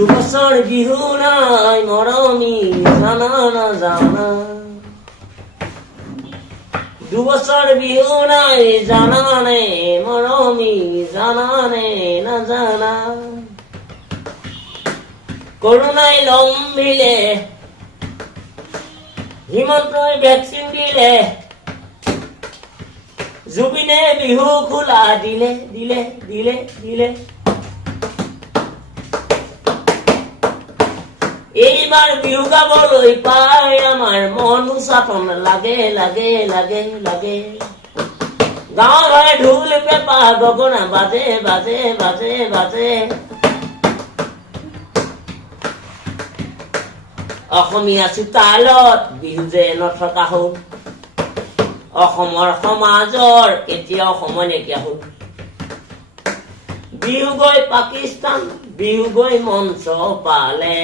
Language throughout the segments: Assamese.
দুবছৰ বিহু নাই মৰমী জানা না জানা দুবছৰ বিহু নাই জানানে মৰমী জানানে নাজানা কৰোণাই লম্বিলে হিমন্তই ভেকচিন দিলে জুবিনে বিহু খোলা দিলে দিলে দিলে দিলে এইবাৰ বিহু গাবলৈ পাই আমাৰ মন উচাপন লাগে লাগে লাগে লাগে গাঁও ঘৰে ঢোল পেঁপা গগনা বাজে বাজে বাজে বাজে অসমীয়া চোতালত বিহু যে নথকা হ'ল অসমৰ সমাজৰ কেতিয়াও সময় নাইকিয়া হ'ল বিহু গৈ পাকিস্তান বিহু গৈ মঞ্চ পালে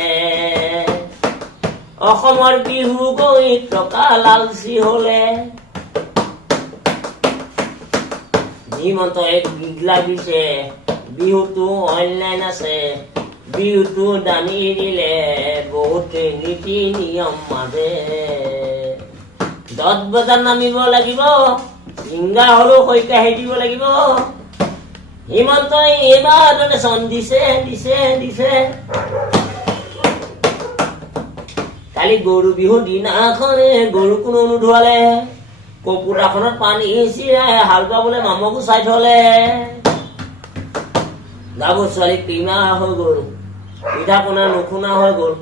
অসমৰ বিহু গৈ টকা লালচি হলে হিমন্তই লাগিছে বিহুটো অনলাইন আছে বিহুটো দানি দিলে বহুতে নীতি নিয়ম মাজে 10 বজাত নামিব লাগিব চিংগা হলেও সৈকাহে দিব লাগিব হিমন্তই এইবাৰ ডনেশ্যন দিছে দিছে দিছে কালি গৰু বিহু দিনাখনে গৰু কোনো নোধোৱালে কপুটাখনত পানী চিৰাই হাল বাবলৈ মামকো চাই থলে গাভৰু ছোৱালী প্ৰেমা হৈ গ'ল পিঠা পনা নুশুনা হৈ গ'ল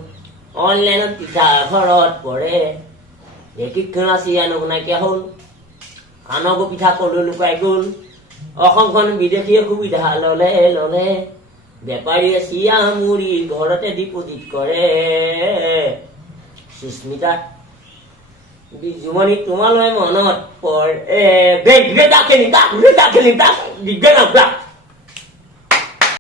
অনলাইনত পিঠা ঘৰত পৰে শিক্ষণা চিয়া নাইকিয়া হ'ল আনকো পিঠা কলৈ লুকাই গ'ল অসমখন বিদেশীয়ে সুবিধা ললে ললে বেপাৰীয়ে চিয়া মুড়ি ঘৰতে ডিপজিট কৰে সুস্মিতা জুমনি তোমালৈ মনত পৰে